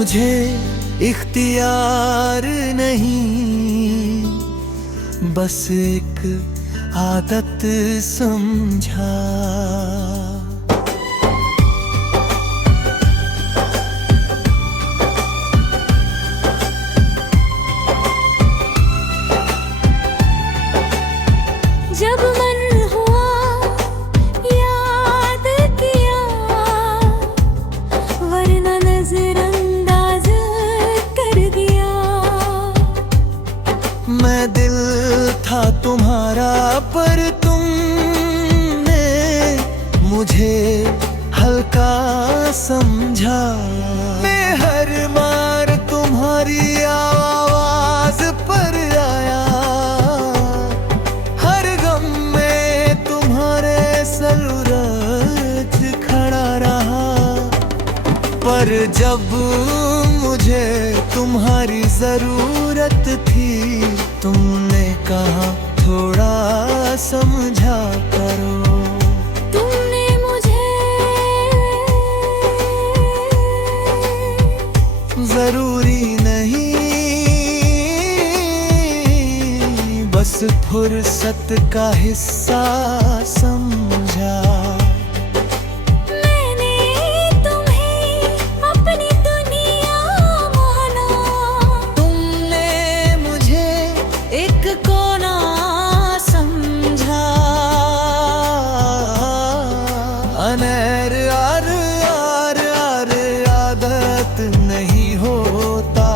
मुझे इख्तियार नहीं, बस एक आदत समझा। जब मन हुआ याद किया, वरना नजरअंदाज कर दिया। मैं दिल था तुम्हारा पर तुमने मुझे हल्का समझा। मैं हर बार तुम्हारी आवाज पर आया, हर गम में तुम्हारे सूरज खड़ा रहा। पर जब मुझे तुम्हारी जरूरत थी, तुमने कहा थोड़ा समझा करो। तुमने मुझे जरूरी नहीं, बस फुर्सत का हिस्सा समझा। अनैर आर आर आर आदत नहीं होता,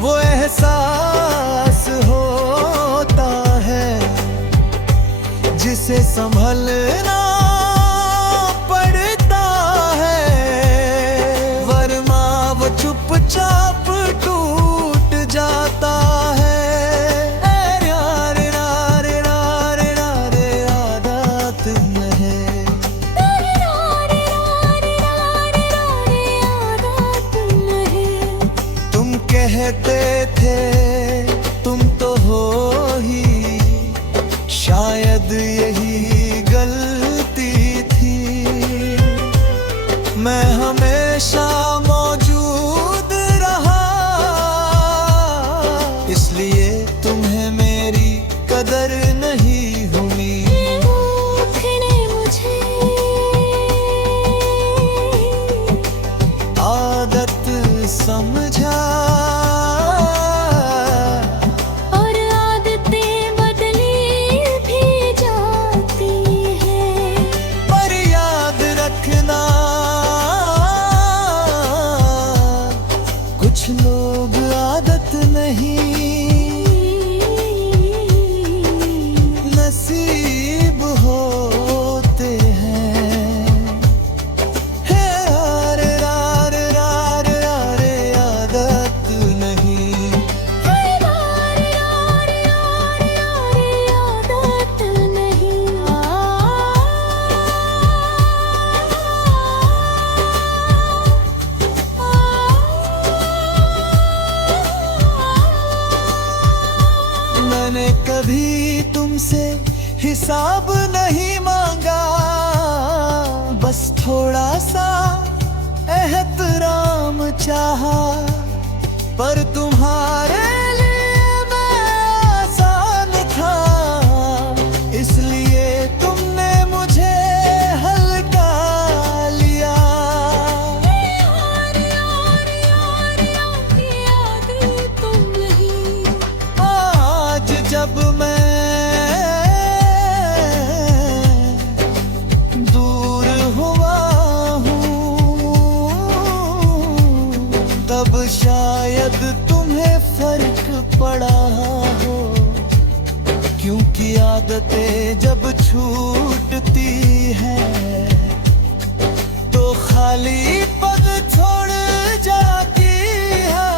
वो एहसास होता है जिसे संभलना पड़ता है। वरना वो चुपचाप टूट जाता है। कहते थे तुम तो हो ही, शायद यही गलती थी। मैं हमेशा मौजूद रहा, इसलिए तुम्हें मेरी कदर नहीं हुई। आदत समझा, और आदतें बदली भी जाती हैं। पर याद रखना, कुछ लोग आदत नहीं नसीब होते हैं। मैंने कभी तुमसे हिसाब नहीं मांगा, बस थोड़ा सा एहतराम चाहा। पर तुम्हारे लिए मैं आसान था, इसलिए तुमने मुझे हल्का लिया। आज जब मैं दूर हुआ हूँ, तब शायद तुम्हें फर्क पड़ा हो। क्योंकि आदतें जब छूटती हैं, तो खाली पग छोड़ जाती है।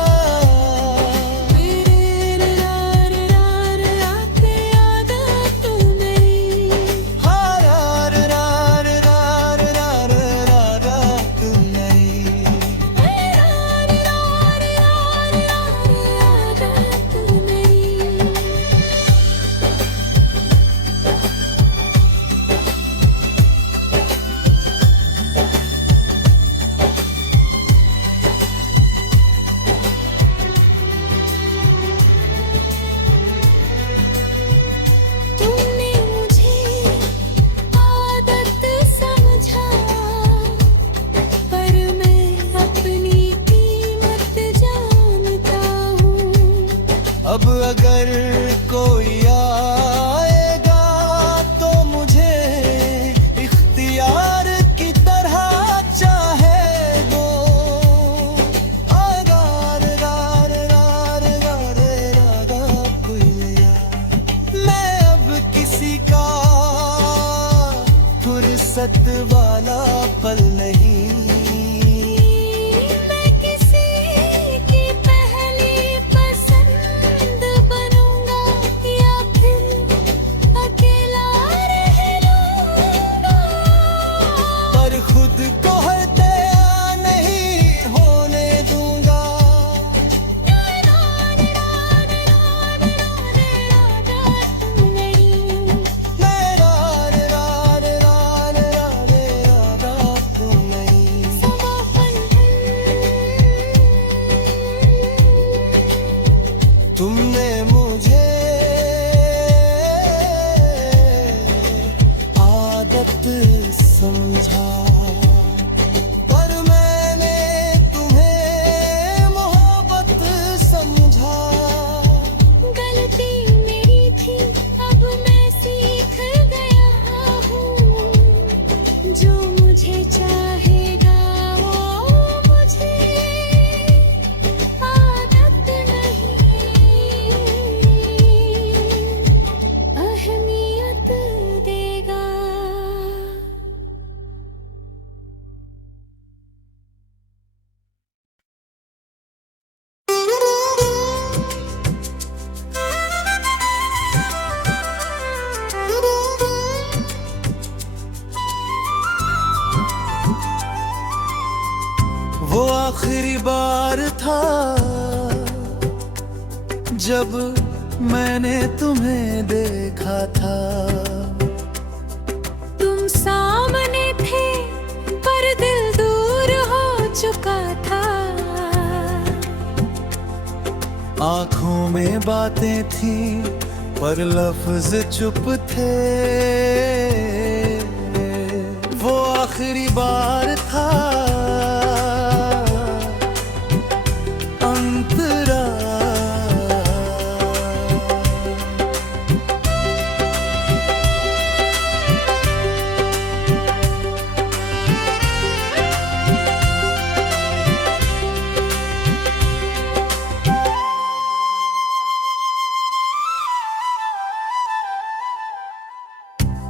बार था जब मैंने तुम्हें देखा था। तुम सामने थे पर दिल दूर हो चुका था। आंखों में बातें थी पर लफ्ज चुप थे। वो आखिरी बार था अंतरा।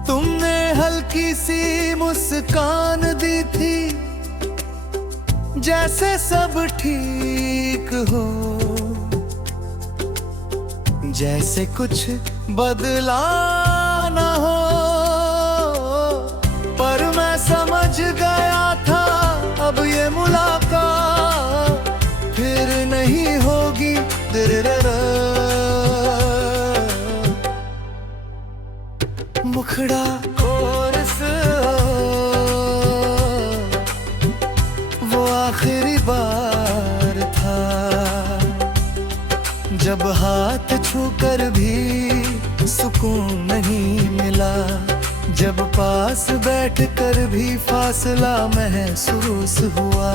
तुमने हल्की सी मुस्कान दी थी जैसे सब ठीक हो, जैसे कुछ बदला ना हो। पर मैं समझ गया था अब ये मुलाकात फिर नहीं होगी। मुखड़ा कोरस वो आखिरी बार था जब हाथ छूकर भी सुकून नहीं मिला, जब पास बैठकर भी फासला महसूस हुआ।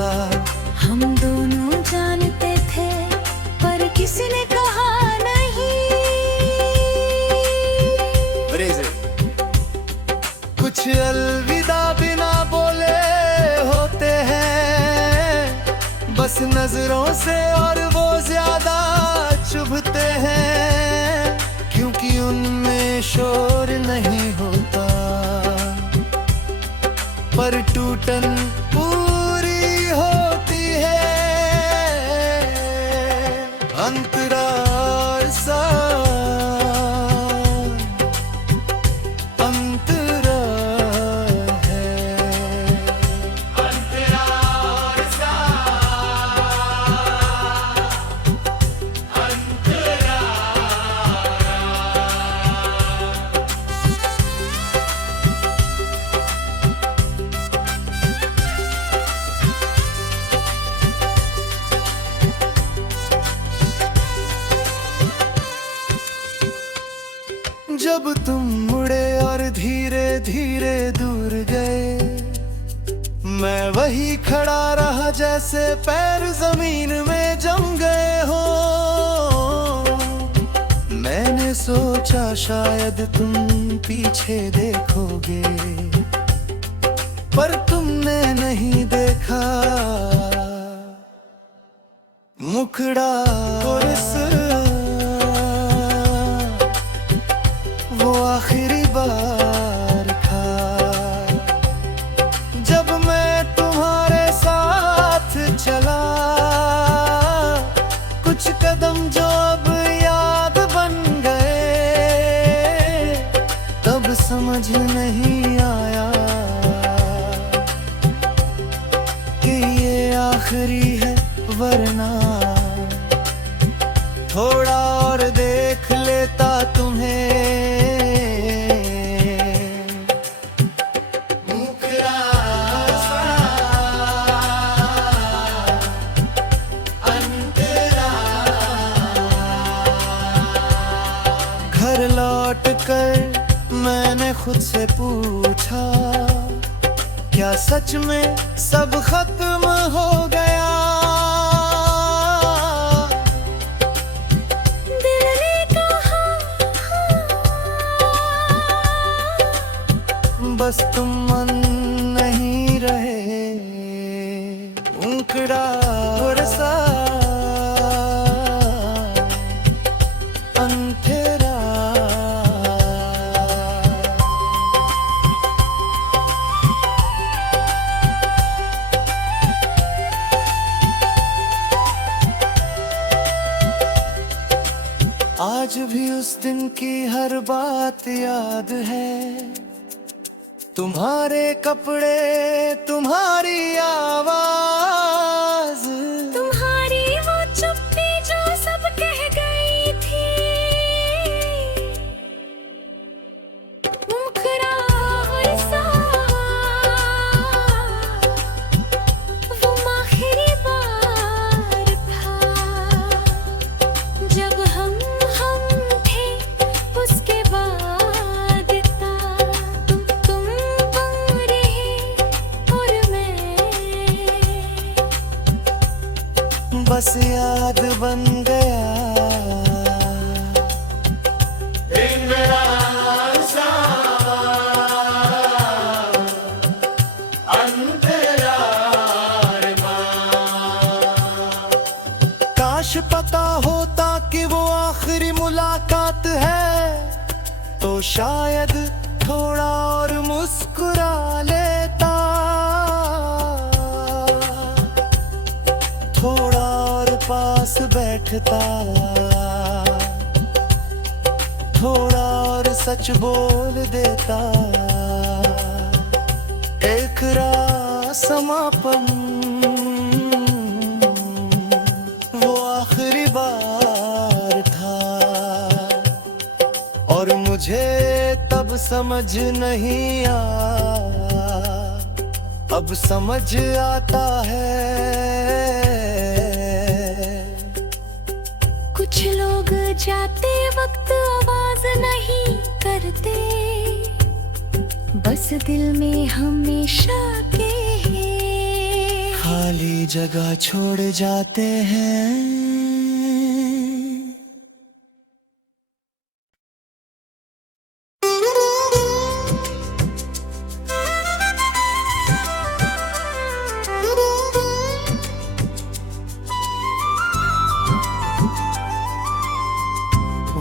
हम दोनों जानते थे पर किसी ने कहा नहीं। कुछ अलविदा बिना बोले होते हैं, बस नजरों से और वो ज्यादा चुभते हैं क्योंकि उनमें शोर नहीं होता। पर टूटन पूरी होती है अंतरा सा। जब तुम मुड़े और धीरे धीरे दूर गए, मैं वही खड़ा रहा जैसे पैर जमीन में जम गए हो। मैंने सोचा शायद तुम पीछे देखोगे पर तुमने नहीं देखा। मुखड़ा कोरस वो आखिरी बार था जब मैं तुम्हारे साथ चला। कुछ कदम जो अब याद बन गए, तब समझ नहीं आया कि ये आखिरी है वरना थोड़ा और देख लेता तुम्हें। घर लौट कर मैंने खुद से पूछा, क्या सच में सब खत्म हो गया? दिल ने कहा बस तुम मन नहीं रहे। उंकड़ा सा अंधेरा। आज भी उस दिन की हर बात याद है, तुम्हारे कपड़े, तुम्हारी आवाज, तुम्हारी बस याद बन गया। काश पता होता कि वो आखिरी मुलाकात है, तो शायद थोड़ा और मुस्कुरा लेता, थोड़ा और पास बैठता, थोड़ा और सच बोल देता। एक रात समापन, वो आखिरी बार था, और मुझे तब समझ नहीं आया, अब समझ आता है। कुछ लोग जाते वक्त आवाज नहीं करते, बस दिल में हमेशा के हैं। खाली जगह छोड़ जाते हैं।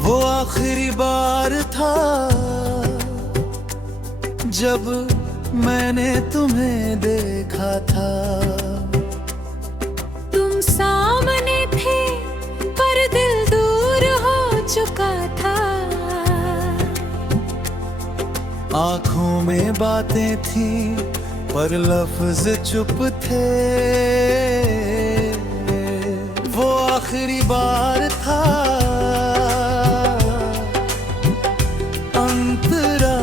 वो आखिरी बार था जब मैंने तुम्हें देखा था। तुम सामने थे पर दिल दूर हो चुका था। आंखों में बातें थी पर लफ्ज चुप थे। वो आखिरी बार था, अंतरा।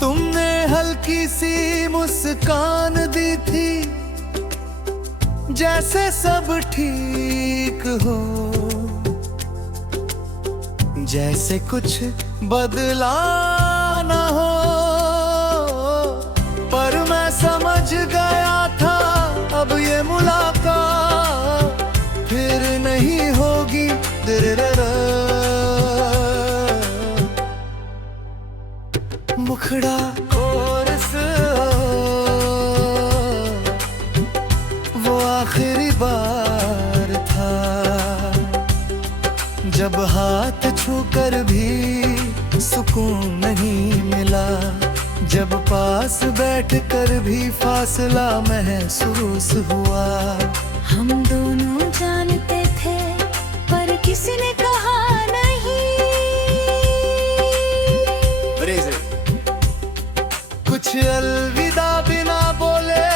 तुमने हल्की सी मुस्कान दी थी, जैसे सब ठीक हो, जैसे कुछ बदला ना हो। पर मैं समझ गया था अब ये मुलाकात फिर नहीं होगी। मुखड़ा कोरस, वो आखिरी बार था जब हाथ छूकर भी सुकून नहीं मिला, जब पास बैठकर भी फासला महसूस हुआ। हम दोनों जानते थे पर किसी ने कहा नहीं। कुछ अलविदा बिना बोले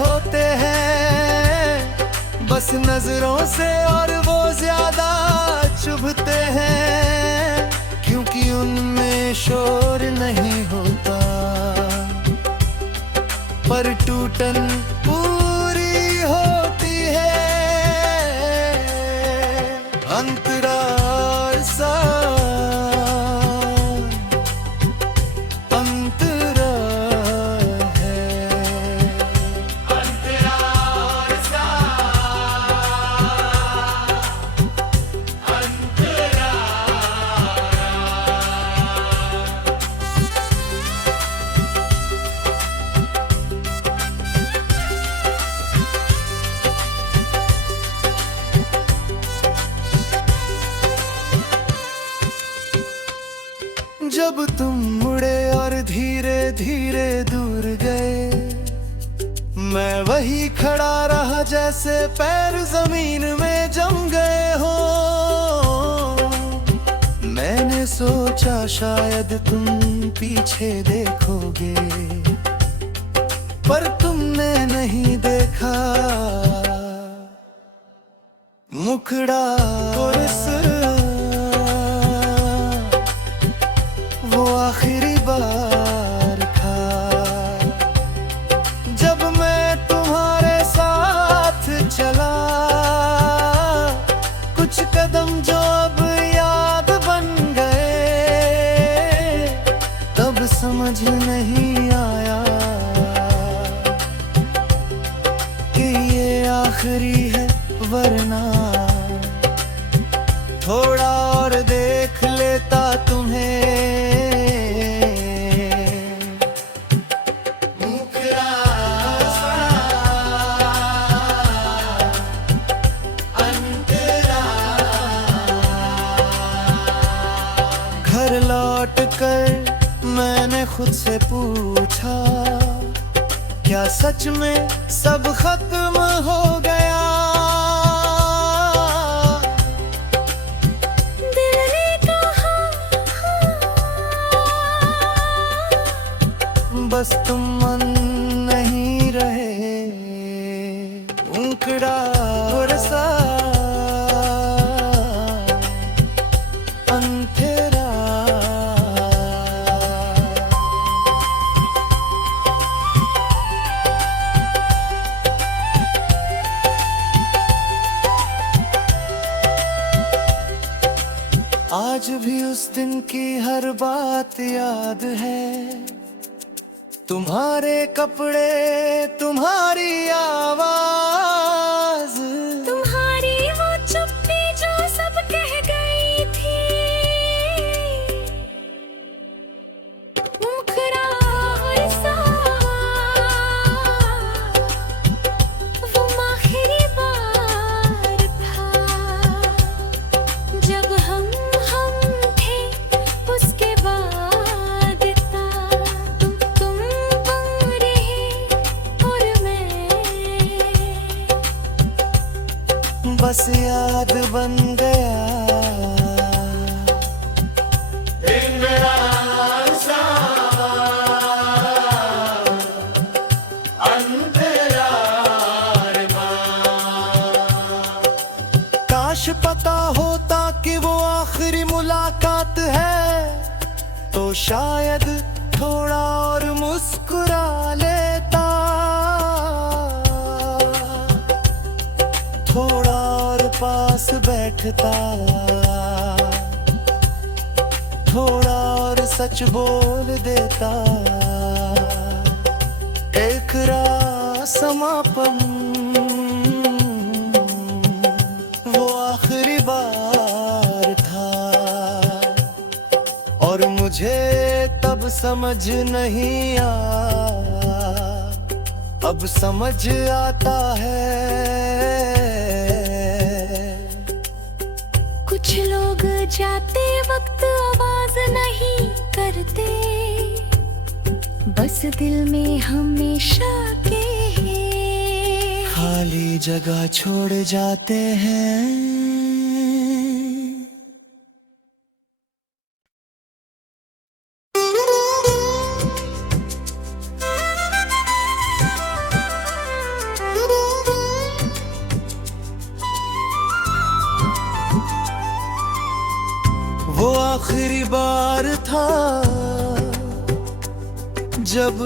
होते हैं, बस नजरों से, और वो ज्यादा चुभते हैं क्योंकि उनमें शोर नहीं होता। पर टूटन पूरी होती है, अंतराल सा, अंतराल है, अंतराल सा, अंतराल। जब तुम मुड़े और धीरे धीरे दूर गए, मैं वही खड़ा रहा जैसे पैर जमीन में जम गए हो। मैंने सोचा शायद तुम पीछे देखोगे, पर तुमने नहीं देखा। मुखड़ा कोरस, वो आखिरी बार था नहीं आया कि ये आखिरी है, वरना थोड़ा और देख लेता तुम्हें। मुखरा सा अंतरा, घर लौट कर मैंने खुद से पूछा, क्या सच में सब खत्म हो गया? दिल ने कहा बस तुम मन नहीं रहे, उंकड़ा और सा अंधेरा। आज भी उस दिन की हर बात याद है, तुम्हारे कपड़े, तुम्हारी आवाज, तुम्हारी वो चुप्पी जो सब कह गई थी। मुखरा और सा वो आखिरी बार था जब हम थे, उसके बाद था तुम रहे और मैं बस याद बन गया। काश पता होता कि वो आखिरी मुलाकात है, तो शायद थोड़ा और मुस्कुरा लेता, थोड़ा और पास बैठता, थोड़ा और सच बोल देता। एक रात समापन, वो आखिरी बार था, और मुझे तब समझ नहीं आया, अब समझ आता है। कुछ लोग जाते वक्त आवाज नहीं करते, बस दिल में हमेशा के खाली जगह छोड़ जाते हैं। वो आखिरी बार था जब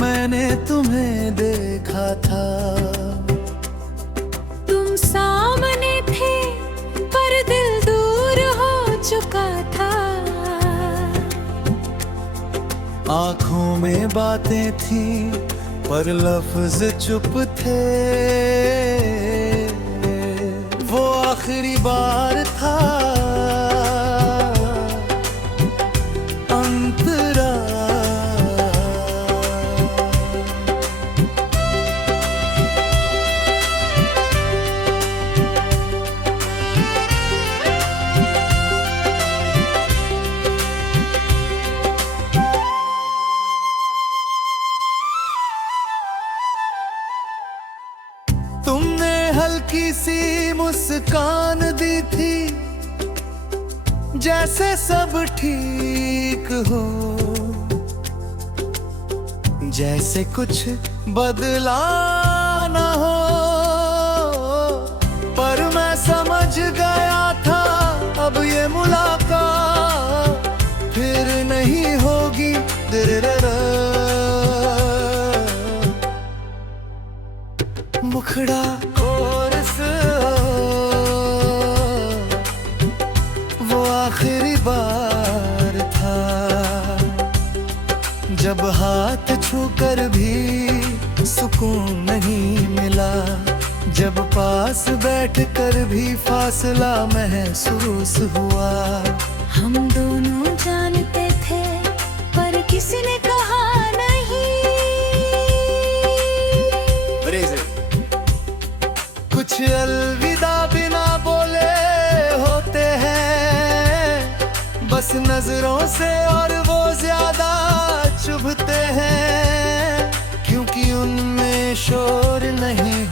मैंने तुम्हें देखा था। तुम सामने थे पर दिल दूर हो चुका था। आंखों में बातें थी पर लफ्ज चुप थे। वो आखिरी बार था, अंतरा। तुमने हल्की सी मुस्कान दी थी, जैसे सब ठीक हो, जैसे कुछ बदला ना हो। पर मैं समझ गया था अब ये मुलाकात फिर नहीं होगी। मुखड़ा कोरस, वो आखिरी बार था छू कर भी सुकून नहीं मिला, जब पास बैठ कर भी फासला महसूस हुआ। हम दोनों जानते थे पर किसी ने कहा नहीं। कुछ अलविदा बिना बोले होते हैं, बस नजरों से, और वो ज्यादा चुभते हैं, क्योंकि उनमें शोर नहीं